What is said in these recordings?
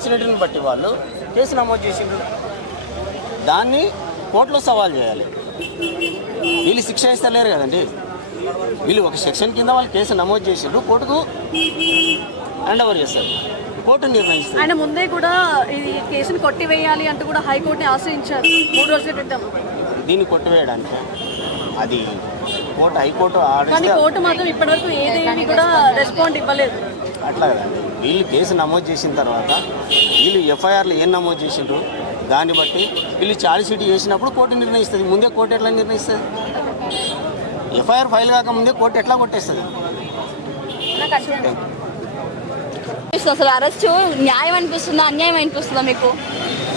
ఇన్సిడెంట్ని బట్టి వాళ్ళు కేసు నమోదు చేసిండ్రు. దాన్ని కోర్టులో సవాల్ చేయాలి. వీళ్ళు శిక్ష ఇస్తలేరు కదండి. వీళ్ళు ఒక సెక్షన్ కింద వాళ్ళు కేసు నమోదు చేసిండ్రు, కోర్టుకు హ్యాండ్ ఓవర్ చేస్తారు, కోర్టు నిర్ణయిస్తారు. ఆయన ముందే కూడా ఈ కేసును కొట్టివేయాలి అంటూ కూడా హైకోర్టుని ఆశ్రయించారు 3 రోజుల క్రితం. దీన్ని కొట్టివేయడానికి అది కోర్టు, హైకోర్టు కానీ కోర్టు మాత్రం ఇప్పటివరకు ఏదేమి కూడా రెస్పాండ్ ఇవ్వలేదు. అట్లా కదండి. వీళ్ళు కేసు నమోదు చేసిన తర్వాత వీళ్ళు ఎఫ్ఐఆర్లు ఏం నమోదు చేసిండ్రు దాన్ని బట్టి వీళ్ళు ఛార్జ్ షీట్ చేసినప్పుడు కోర్టు నిర్ణయిస్తుంది. ముందే కోర్టు ఎట్లా నిర్ణయిస్తుంది? ఎఫ్ఐఆర్ ఫైల్ కాకముందే కోర్టు ఎట్లా కొట్టేస్తుంది? అసలు అరెస్ట్ న్యాయం అనిపిస్తుందా అన్యాయం అనిపిస్తుందా మీకు?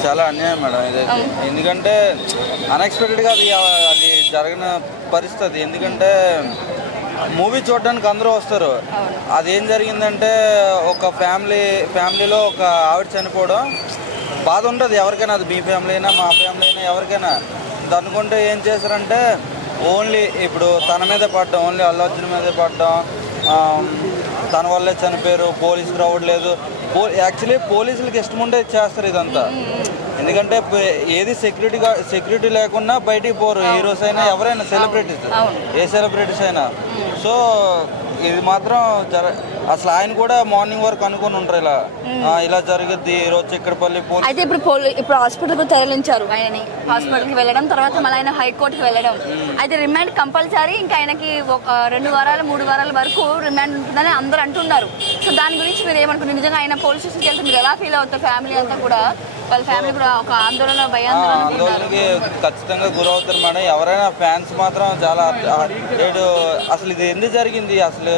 చాలా అన్యాయం మేడం ఇది. ఎందుకంటే అన్ఎక్స్పెక్టెడ్గా అది జరిగిన పరిస్థితి. ఎందుకంటే మూవీ చూడడానికి అందరూ వస్తారు. అదేం జరిగిందంటే ఒక ఫ్యామిలీలో ఒక ఆవిడ చనిపోవడం బాధ ఉంటుంది ఎవరికైనా. అది మీ ఫ్యామిలీ అయినా మా ఫ్యామిలీ అయినా ఎవరికైనా. అనుకుంటే ఏం చేశారంటే ఓన్లీ ఇప్పుడు తన మీద పడ్డం, ఓన్లీ అల్లు అర్జున్ మీదే పడ్డం, తన వల్లే చనిపోయారు, పోలీసులు రావట్లేదు. యాక్చువల్లీ పోలీసులకి ఇష్టం ఉండే చేస్తారు ఇదంతా. ఎందుకంటే ఏది సెక్యూరిటీ లేకుండా బయటికి పోరు హీరోస్ అయినా ఎవరైనా, సెలబ్రిటీస్, ఏ సెలబ్రిటీస్ అయినా. సో ఇది మాత్రం అసలు ఆయన కూడా మార్నింగ్ వరకు అనుకుని ఉంటారు ఇలా జరుగుద్ది ఈరోజు చిక్కడపల్లి పోలీసు. అయితే ఇప్పుడు హాస్పిటల్కి తరలించారు ఆయనని. హాస్పిటల్కి వెళ్ళడం తర్వాత మళ్ళీ ఆయన హైకోర్టుకి వెళ్ళడం. అయితే రిమాండ్ కంపల్సరీ, ఇంకా ఆయనకి ఒక 2 వారాలు 3 వారాల వరకు రిమాండ్ ఉంటుందని అందరూ అంటున్నారు. సో దాని గురించి మీరు ఏమనుకుంటారు? నిజంగా ఆయన పోలీస్ స్టేషన్కి వెళ్తే మీరు ఎలా ఫీల్ అవుతారు? ఫ్యామిలీ అంతా కూడా, వాళ్ళ ఫ్యామిలీ కూడా ఒక ఆందోళనకి ఖచ్చితంగా గురవుతారు మేడం. ఎవరైనా ఫ్యాన్స్ మాత్రం చాలా అసలు ఇది ఎందుకు జరిగింది, అసలు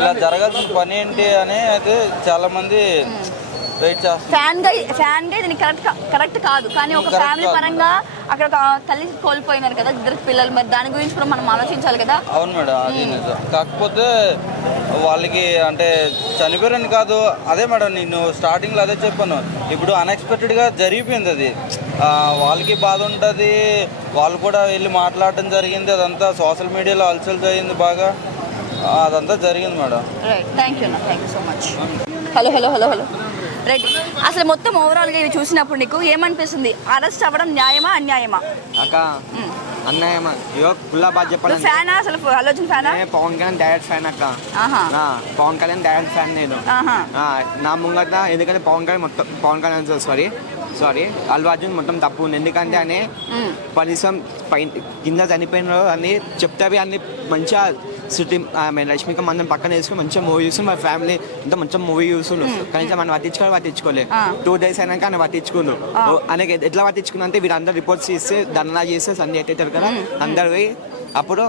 ఇలా జరగాల్సిన పని ఏంటి అని అయితే చాలా మంది వెయిట్ చేస్తారు. ఫ్యాన్ గా ఇది కరెక్ట్ కాదు, కానీ ఒక ఫ్యామిలీ పరంగా అక్కడ ఒక తల్లి కోల్పోయినారు కదా, 2 పిల్లలు. మరి దాని గురించి కూడా మనం ఆలోచించాలి కదా. అవును మేడం, అది నిజం. కాకపోతే వాళ్ళకి అంటే చనిపోయారని కాదు, అదే మేడం నేను స్టార్టింగ్లో అదే చెప్పాను. ఇప్పుడు అన్ఎక్స్పెక్టెడ్గా జరిగిపోయింది అది. వాళ్ళకి బాధ ఉంటుంది, వాళ్ళు కూడా వెళ్ళి మాట్లాడటం జరిగింది. అదంతా సోషల్ మీడియాలో అలసలు జరిగింది బాగా, అదంతా జరిగింది madam. Thank you so much. Hello right. అసలు మొత్తం ఓవరాల్గా ఇవి చూసినప్పుడు నీకు ఏమనిపిస్తుంది? అరెస్ట్ అవ్వడం న్యాయమా అన్యాయమా? అక్క అన్యాయమా? ఫ్యానా అసలు అల్లు అర్జున్ ఫ్యానా? పవన్ కళ్యాణ్ డైరెక్ట్ ఫ్యాన్ అక్క. పవన్ కళ్యాణ్ డైరెక్ట్ ఫ్యాన్ నేను. నా ముంగట ఎందుకంటే పవన్ కళ్యాణ్ సారీ అల్లు అర్జున్ మొత్తం తప్పు ఉంది. ఎందుకంటే అని కనీసం కింద చనిపోయిన అని చెప్తే అన్ని మంచిగా రష్మిక మనం పక్కన వేసుకుని మంచిగా మూవీ చూసి మా ఫ్యామిలీ అంతా మంచిగా మూవీ చూస్తుండ్రు. కనీసం మనం పట్టించుకోలే 2 days అయినాక ఆయన పట్టించుకుండు. ఆయనకి ఎట్లా పట్టించుకున్నా అంటే వీరందరూ రిపోర్ట్స్ ఇస్తే ధర్నా చేస్తే సంధ్య ఎట్టేటారు కదా అందరు పోయి అప్పుడు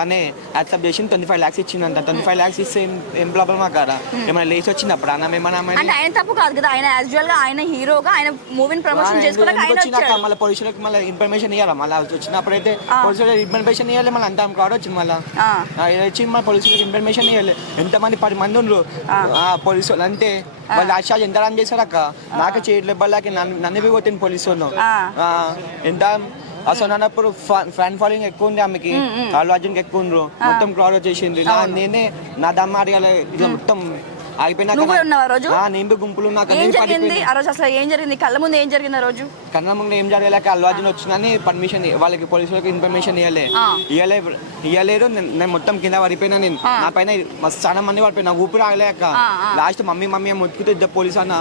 అనే యాక్సెప్ట్ చేసి 25 lakhs ఇచ్చిందంట. 25 lakhs ఇస్తే ఏం ప్రాబ్లమ్ కదా? ఏమైనా లేచి వచ్చింది అప్పుడు అన్న ఆయన తప్పు కాదు కదా. ఆయన యాక్చువల్ గా ఆయన హీరోగా ఆయన మూవీని ప్రమోషన్ చేసుకోవడానికి మళ్ళీ పోలీసులకు మళ్ళీ ఇన్ఫర్మేషన్ ఇవ్వాలి. మళ్ళీ వచ్చినప్పుడు అయితే పోలీసులకు ఇన్ఫర్మేషన్ ఇవ్వాలి. మళ్ళీ అంత క్రౌడ్ వచ్చింది, మళ్ళీ వచ్చి మళ్ళీ పోలీసులకు ఇన్ఫర్మేషన్ ఇవ్వాలి. ఎంతమంది 10 మంది ఉండ్రు పోలీసు వాళ్ళు. అంటే వాళ్ళు రాష్ట్రాలు ఎంత రన్ చేశారు అక్క. నాకు చేయట్లేదు వాళ్ళకి నన్ను కొట్టింది పోలీసు వాళ్ళు. ఎంత అసలు అన్నప్పుడు ఫ్యాన్ ఫాలోయింగ్ ఎక్కువ ఉంది ఆమెకి, అల్లు అర్జున్కి ఎక్కువ ఉండ్రు. మొత్తం క్రౌడ్ వచ్చేసింది. నేనే నా దమ్మ అడగాలి ఇట్లా మొత్తం అయిపోయినాక నేను గుంపులు ఏం జరిగింది? కళ్ళ ముందు ఏం జరిగింది? ఆ రోజు కళ్ళ ముందు ఏం జరగలేక అల్లు అర్జున్ వచ్చిందని పర్మిషన్ వాళ్ళకి పోలీసులకు ఇన్ఫర్మేషన్ ఇవ్వలేదు. నేను మొత్తం కింద పడిపోయినా. నేను నా పైన చాలా మంది పడిపోయినా, నాకు ఊపిరి ఆగలేక లాస్ట్ మమ్మీ మొత్తుకుతే ఇద్దరు పోలీసు అన్న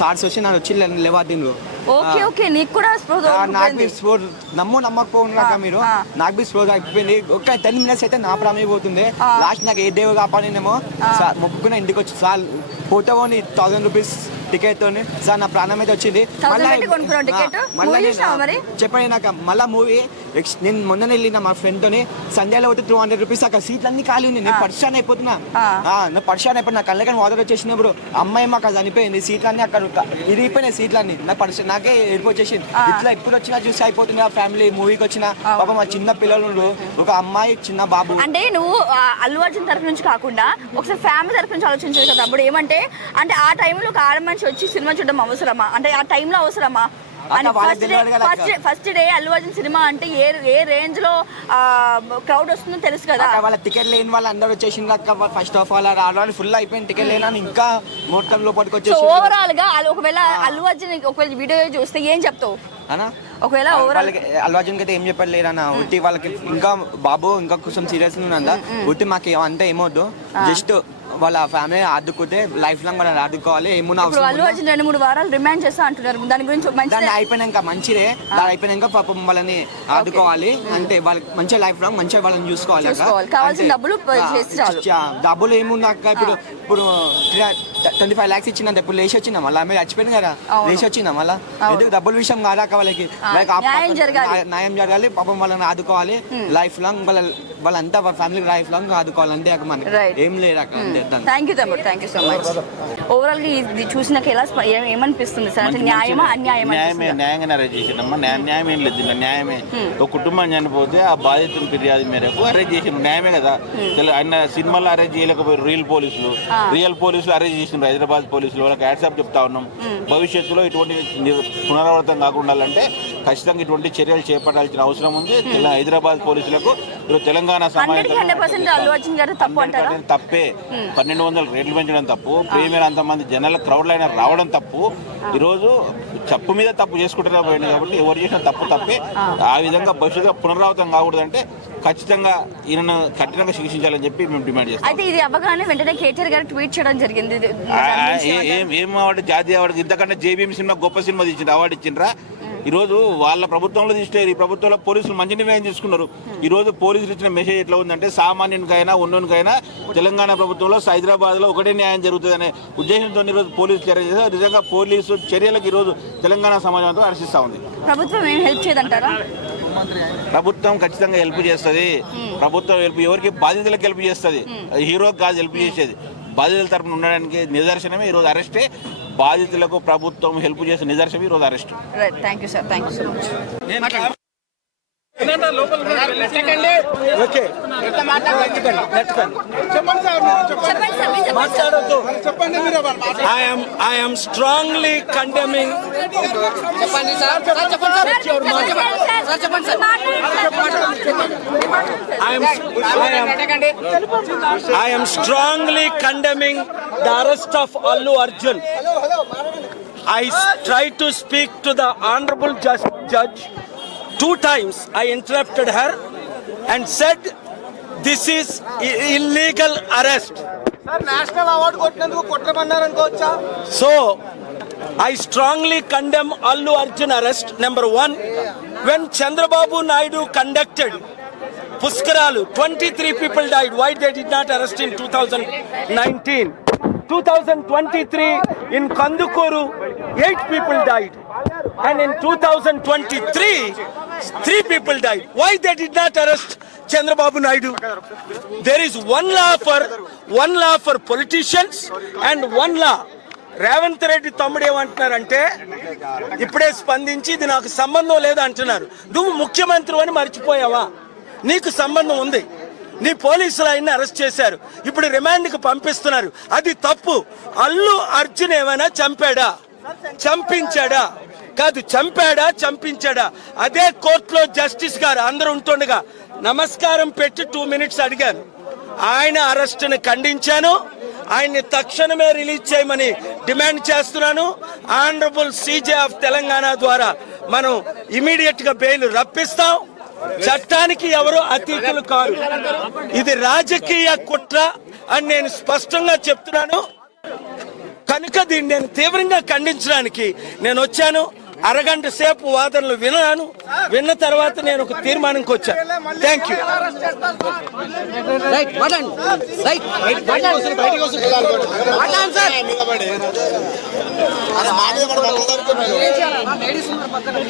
సార్స్ వచ్చి నన్ను వచ్చి లేవాదిండ్రు. నమ్మకపోయినాక మీరు నాకు బి స్లో అయిపోయింది. ఒక 10 minutes అయితే నా ప్రాణం పోతుంది. లాస్ట్ నాకు ఏ దేవు కాపాడినేమో మొక్కుకున్న ఇంటికి వచ్చి సార్ పోతావని 1000 rupees టికెట్ తోని సార్ నా ప్రాణం అయితే వచ్చింది. చెప్పండి నాకు మళ్ళీ మూవీ నేను మొన్న వెళ్ళిన మా ఫ్రెండ్ తోని సంధ్యాలో పోతే 200 rupees అక్కడ సీట్లు అన్ని ఖాళీ ఉంది. నేను పరిశాన్ అయిపోతున్నా, నా కళ్ళకని వాటర్ వచ్చేసినప్పుడు అమ్మాయి మాకు చనిపోయింది. సీట్లన్నీ అక్కడ ఇరిగిపోయినాయి సీట్లన్నీ. నాకే ఏడుపు వచ్చేసింది. ఇట్లా ఎప్పుడు వచ్చినా చూసి అయిపోతుంది. ఆ ఫ్యామిలీ మూవీకి వచ్చిన పాప మా చిన్న పిల్లలు, ఒక అమ్మాయి చిన్న బాబు. అంటే నువ్వు అల్లు అర్జున్ తరఫు నుంచి కాకుండా ఒకసారి ఫ్యామిలీ తరఫు నుంచి ఆలోచించారు కదా. అప్పుడు ఏమంటే అంటే ఆ టైంలో ఒక ఆడ మనిషి వచ్చి సినిమా చూడడం అవసరమా? అంటే ఆ టైంలో అవసరమా? అని వాళ్ళకి తెలియదు కదా అక్క. First day Allu Arjun cinema అంటే ఏ రేంజ్ లో క్రౌడ్ వస్తుందో తెలుసు కదా. వాళ్ళ టికెట్ లేని వాళ్ళు అందరూ వచ్చేసింది అక్క. First of all already full అయిపోయింది, టికెట్ లేని ఇంకా మొత్తం లోపలికి సో వచ్చేసి. ఓవరాల్ గా ఒకవేళ అల్లు అర్జున్ ఒకవేళ వీడియో చూస్తే ఏం చెప్తావు అన్నా ఒకవేళ ఓవరాల్ వాళ్ళకి అల్లు అర్జున్ అయితే ఏం చెప్పట్లేదు అన్న. ఉట్టి వాళ్ళకి ఇంకా బాబు ఇంకా కొంచెం సీరియస్ ఉందా, ఉట్టి మాకు అంతా ఏమొద్దు, జస్ట్ వాళ్ళ ఫ్యామిలీ ఆదుకుంటే లైఫ్ లాంగ్ వాళ్ళని ఆదుకోవాలి. ఏమున్నా ఇప్పుడు అల్లు అర్జున్ 2-3 వారాలు రిమాండ్ చేస్తా అంటున్నారు, దాని గురించి దాన్ని అయిపోయినాక మంచిదే, దాని అయిపోయినాక పాపం వాళ్ళని ఆదుకోవాలి అంటే వాళ్ళకి మంచిగా లైఫ్ లాంగ్ మంచిగా వాళ్ళని చూసుకోవాలి అక్క. కావాల్సిన డబ్బులు చేస్తే చాలు. డబ్బులు ఏముంది అక్క, ఇప్పుడు 25 lakhs ఇచ్చిందంటే ఇప్పుడు లేచి వచ్చిందా మళ్ళీ ఆమె చచ్చిపోయింది కదా, లేచి వచ్చిందా మళ్ళీ ఎందుకు డబ్బుల విషయం కాదాక వాళ్ళకి న్యాయం జరగాలి, పాపం వాళ్ళని ఆదుకోవాలి లైఫ్ లాంగ్, వాళ్ళంతా వాళ్ళ ఫ్యామిలీ లైఫ్ లాంగ్ ఆదుకోవాలి అంతే అక్క. మనకి ఏం లేదు అక్క. థ్యాంక్ యూ తమ్ముడు, thank you so much. Overall గా ఇది చూసినాక ఎలా ఏమనిపిస్తుంది సార్, అంటే న్యాయమా అన్యాయమా? న్యాయంగానే అరెస్ట్ చేసినమ్మా, న్యాయం ఏం లేదు, న్యాయమే. ఒక కుటుంబం చనిపోతే ఆ బాధితుల ఫిర్యాదు మేరకు అరెస్ట్ చేసిన న్యాయమే కదా. ఆయన సినిమాలో అరెస్ట్ చేయలేకపోయారు రియల్ పోలీసులు అరెస్ట్ చేసినారు, హైదరాబాద్ పోలీసులు. వాళ్ళకి హ్యాట్సాప్ చెప్తా ఉన్నాం. భవిష్యత్తులో ఇటువంటి పునరావృతం కాకుండా ఖచ్చితంగా ఇటువంటి చర్యలు చేపట్టాల్సిన అవసరం ఉంది. హైదరాబాద్ పోలీసులకు తెలంగాణ తప్పే. 1200 రేట్లు పెంచడం తప్పు, ప్రీమియర్ అంతమంది జనాల క్రౌడ్ లైన్ రావడం తప్పు. ఈరోజు తప్పు మీద తప్పు చేసుకుంటున్నా పోయింది కాబట్టి ఎవరు చేసిన తప్పే. ఆ విధంగా భవిష్యత్తులో పునరావృతం కాకూడదంటే ఖచ్చితంగా ఈయనను కఠినంగా శిక్షించాలని చెప్పి మేము డిమాండ్ చేస్తాం. అయితే ఇది అవ్వగానే వెంటనే కేటీఆర్ గారు ట్వీట్ చేయడం జరిగింది. ఏం అవార్డు, జాతీయ అవార్డు, ఇంతకంటే జేబీఎం సినిమా గొప్ప సినిమా తీసిండ్రు, అవార్డు ఇచ్చిండ్రా? ఈరోజు వాళ్ళ ప్రభుత్వంలో తీసుకోరు, ఈ ప్రభుత్వంలో పోలీసులు మంచి నిర్ణయం తీసుకున్నారు. ఈరోజు పోలీసులు ఇచ్చిన మెసేజ్ ఎట్లా ఉందంటే సామాన్యునికైనా ఉన్నోనికైనా తెలంగాణ ప్రభుత్వంలో హైదరాబాద్లో ఒకటే న్యాయం జరుగుతుంది అనే ఉద్దేశంతో ఈరోజు పోలీసు చర్య చేశారు. నిజంగా పోలీసు చర్యలకు ఈరోజు తెలంగాణ సమాజంతో హర్షిస్తూ ఉంది. ప్రభుత్వం ఏం హెల్ప్ చేయదంటారా? ప్రభుత్వం ఖచ్చితంగా హెల్ప్ చేస్తుంది. ప్రభుత్వం హెల్ప్ ఎవరికి బాధితులకు హెల్ప్ చేస్తుంది, హీరోకి కాదు హెల్ప్ చేసేది. బాధితుల తరపున ఉండడానికి నిదర్శనమే ఈరోజు అరెస్టే. బాధితులకు ప్రభుత్వం హెల్ప్ చేసే నిదర్శనం ఈరోజు arrest. Thank you sir, thank you so much. I am strongly condemning. I am strongly condemning the arrest of Allu Arjun. I tried to speak to the honorable judge. 2 times I interrupted her and said this is illegal arrest. Sir, national award kottanduku kottamannaru anukovacha? So I strongly condemn Allu Arjun arrest. Number 1, when Chandrababu Naidu conducted Puskaralu, 23 people died. Why they did not arrest in 2019? 2023 in Kandukuru 8 people died, and in 2023 3 people died. Why they did not arrest Chandrababu Naidu? There is one law for politicians and one law. Revanth Reddy తమ్ముడు ఏమంటున్నారంటే ఇప్పుడే స్పందించి ఇది నాకు సంబంధం లేదు అంటున్నారు. నువ్వు ముఖ్యమంత్రి అని మర్చిపోయావా? నీకు సంబంధం ఉంది. నీ పోలీసులు ఆయన్ని అరెస్ట్ చేశారు, ఇప్పుడు రిమాండ్కి పంపిస్తున్నారు. అది తప్పు. అల్లు అర్జున్ ఏమైనా చంపాడా? చంపించాడా? కాదు, చంపించాడా? అదే కోర్టులో జస్టిస్ గారు అందరూ ఉంటుండగా నమస్కారం పెట్టి 2 minutes అడిగాను. ఆయన అరెస్టును ఖండించాను. ఆయన్ని తక్షణమే రిలీజ్ చేయమని డిమాండ్ చేస్తున్నాను. ఆనరబుల్ సీజే ఆఫ్ తెలంగాణ ద్వారా మనం ఇమీడియట్ గా బెయిల్ రప్పిస్తాం. చట్టానికి ఎవరు అతీతులు కాదు. ఇది రాజకీయ కుట్ర అని నేను స్పష్టంగా చెప్తున్నాను. కనుక దీన్ని నేను తీవ్రంగా ఖండించడానికి నేను వచ్చాను. అరగంట సేపు వాదనలు విన్న తర్వాత నేను ఒక తీర్మానంకి వచ్చాను. Thank you.